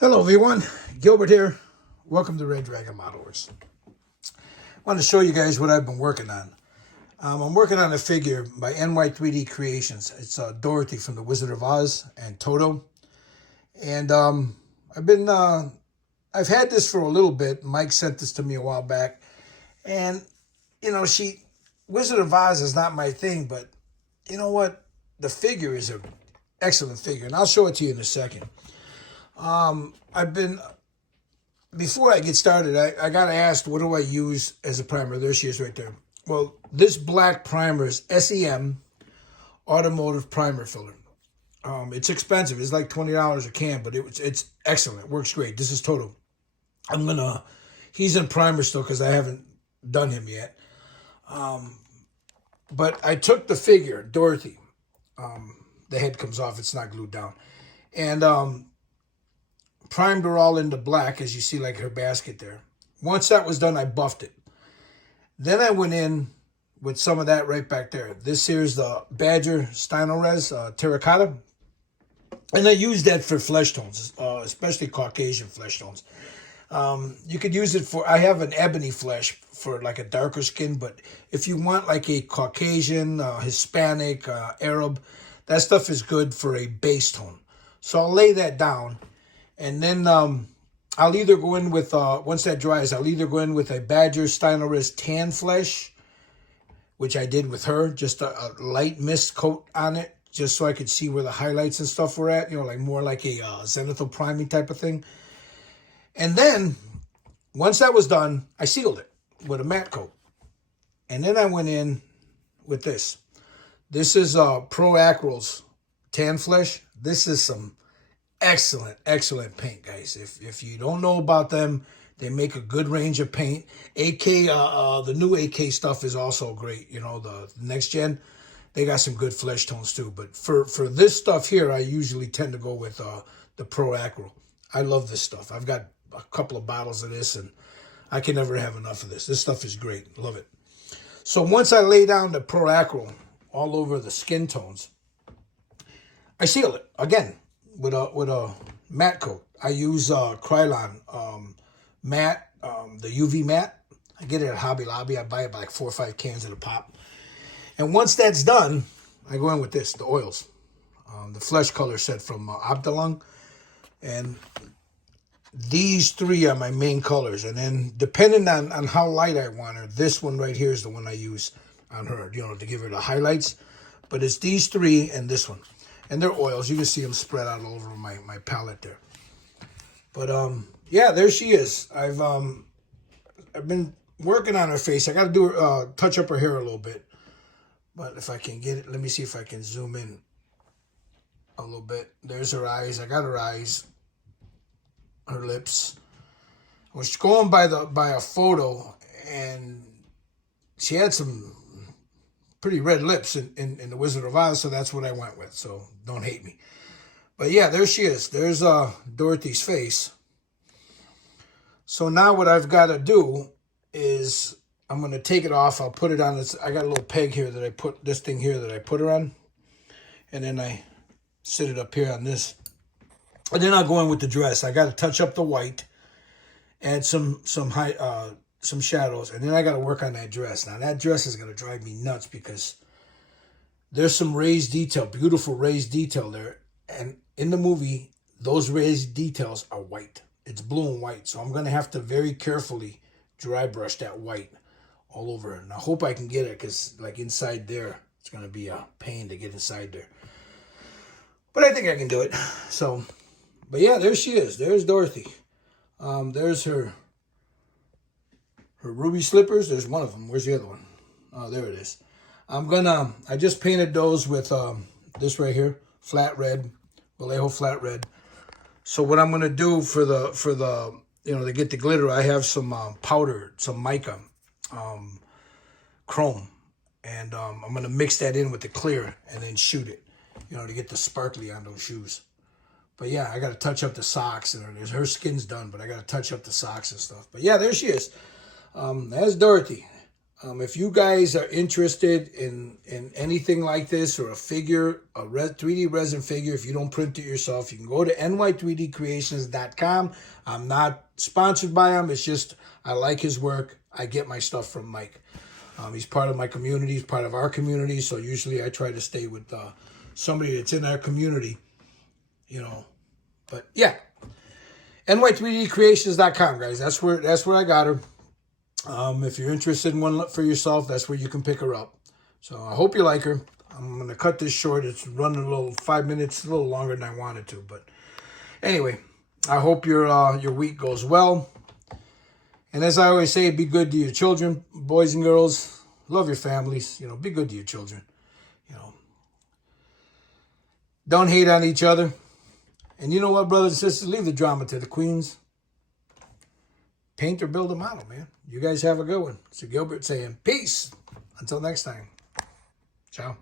Hello everyone, Gilbert here. Welcome to Red Dragon Model Works. I want to show you guys what I've been working on. I'm working on a figure by NY3D Creations. It's Dorothy from The Wizard of Oz and Toto. And I've had this for a little bit. Mike sent this to me a while back. And, Wizard of Oz is not my thing, but you know what? The figure is an excellent figure. And I'll show it to you in a second. Before I get started, I got asked, what do I use as a primer? There she is right there. Well, this black primer is SEM Automotive Primer Filler. It's expensive. It's like $20 a can, but it's excellent. It works great. This is Toto. He's in primer still because I haven't done him yet. But I took the figure, Dorothy. The head comes off. It's not glued down. And primed her all into black, as you see, like her basket there. Once that was done, I buffed it. Then I went in with some of that right back there. This here's the Badger Stynylrez Terracotta. And I used that for flesh tones, especially Caucasian flesh tones. You could use it for, I have an ebony flesh for like a darker skin, but if you want like a Caucasian, Hispanic, Arab, that stuff is good for a base tone. So I'll lay that down. And then I'll either go in with, once that dries, I'll either go in with a Badger Stynylrez tan flesh, which I did with her, just a light mist coat on it, just so I could see where the highlights and stuff were at, like more like a zenithal priming type of thing. And then, once that was done, I sealed it with a matte coat. And then I went in with this. This is Pro Acryl's tan flesh. This is some excellent paint, guys. If you don't know about them, they make a good range of paint. The new AK stuff is also great. The next gen, they got some good flesh tones too. But for this stuff here, I usually tend to go with the Pro Acryl. I love this stuff. I've got a couple of bottles of this, and I can never have enough of this. This stuff is great. Love it. So once I lay down the Pro Acryl all over the skin tones, I seal it again with a matte coat. I use Krylon matte, the UV matte. I get it at Hobby Lobby. I buy it by like 4 or 5 cans at a pop. And once that's done, I go in with this, the oils. The Flesh Color set from Abdalung. And these 3 are my main colors. And then depending on how light I want her, this one right here is the one I use on her, to give her the highlights. But it's these 3 and this one. And they're oils. You can see them spread out all over my palette there. But yeah, there she is. I've been working on her face. I got to do touch up her hair a little bit. But if I can get it, let me see if I can zoom in a little bit. There's her eyes. I got her eyes, her lips. I was going by a photo, and she had some pretty red lips in The Wizard of Oz, so that's what I went with. So don't hate me. But yeah, there she is. There's Dorothy's face. So now what I've got to do is I'm going to take it off. I'll put it on this. I got a little peg here that I put this thing here that I put her on. And then I sit it up here on this. And then I'll go in with the dress. I got to touch up the white, add some shadows, and then I got to work on that dress. Now, that dress is going to drive me nuts because there's some raised detail, beautiful raised detail there. And in the movie, those raised details are white. It's blue and white. So I'm going to have to very carefully dry brush that white all over. And I hope I can get it because, like, inside there, it's going to be a pain to get inside there. But I think I can do it. So, but yeah, there she is. There's Dorothy. There's her ruby slippers. There's one of them. Where's the other one? Oh, there it is. I just painted those with this right here, flat red, Vallejo flat red. So what I'm gonna do for the to get the glitter, I have some powder, some mica, chrome, and I'm gonna mix that in with the clear and then shoot it, to get the sparkly on those shoes. But yeah, I gotta touch up the socks, and her skin's done, but I gotta touch up the socks and stuff. But yeah, there she is. That's Dorothy. If you guys are interested in anything like this, or a figure, a 3D resin figure, if you don't print it yourself, you can go to ny3dcreations.com. I'm not sponsored by him. It's just I like his work. I get my stuff from Mike. He's part of my community. He's part of our community. So usually I try to stay with somebody that's in our community, you know. But yeah, ny3dcreations.com, guys. That's where I got her. If you're interested in one for yourself, that's where you can pick her up. So I hope you like her. I'm going to cut this short. It's running a little 5 minutes, a little longer than I wanted to. But anyway, I hope your week goes well. And as I always say, be good to your children, boys and girls. Love your families. You know, be good to your children. You know, don't hate on each other. And you know what, brothers and sisters? Leave the drama to the queens. Paint or build a model, man. You guys have a good one. Sir Gilbert saying peace. Until next time. Ciao.